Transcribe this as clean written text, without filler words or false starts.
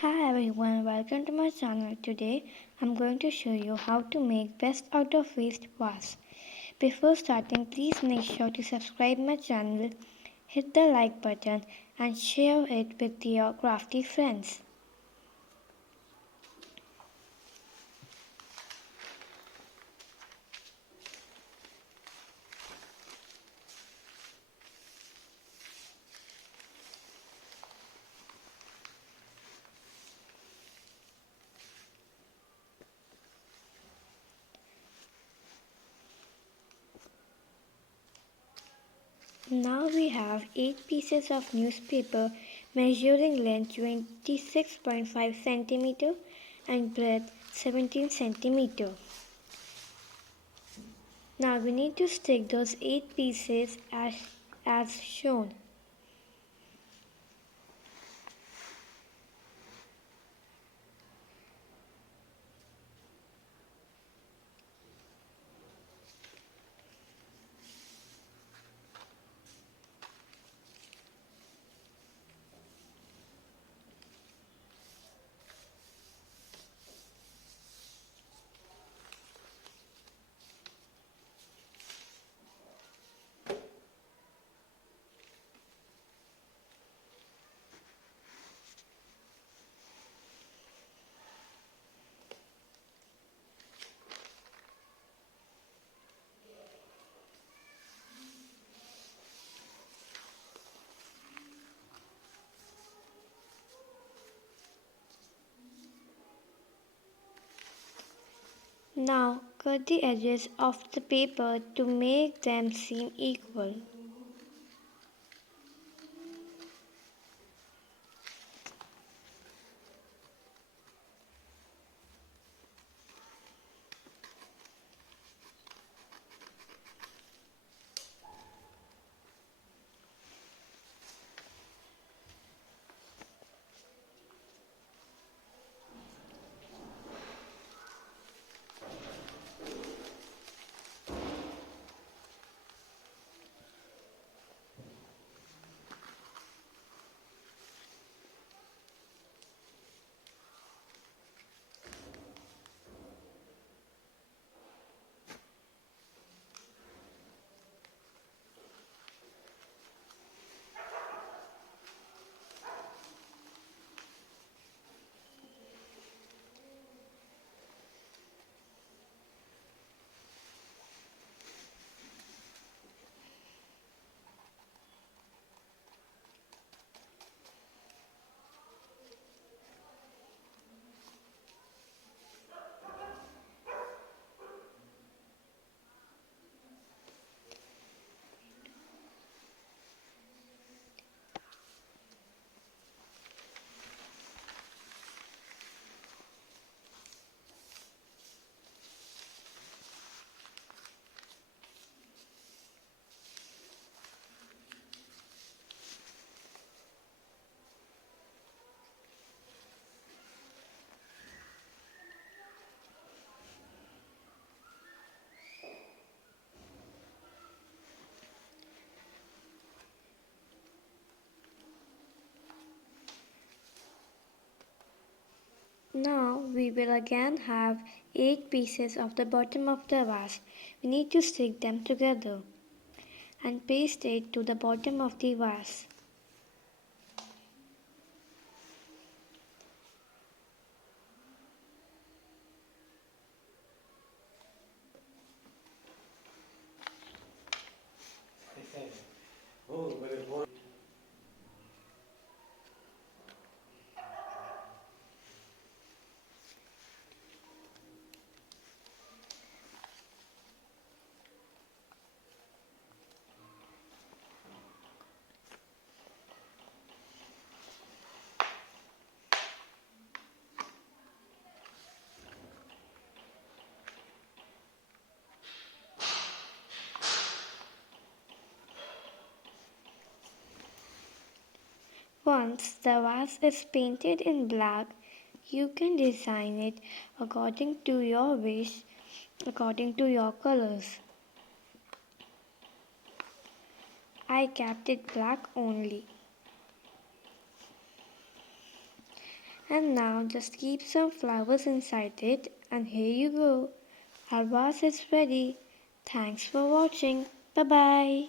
Hi everyone, welcome to my channel. Today I'm going to show you how to make best out of waste vase. Before starting, please make sure to subscribe my channel, hit the like button and share it with your crafty friends. Now we have 8 pieces of newspaper measuring length 26.5 cm and breadth 17 cm. Now we need to stick those 8 pieces as shown. Now cut the edges of the paper to make them seem equal. Now we will again have 8 pieces of the bottom of the vase. We need to stick them together and paste it to the bottom of the vase. Once the vase is painted in black, you can design it according to your wish, according to your colors. I kept it black only. And now just keep some flowers inside it, and here you go. Our vase is ready. Thanks for watching. Bye bye.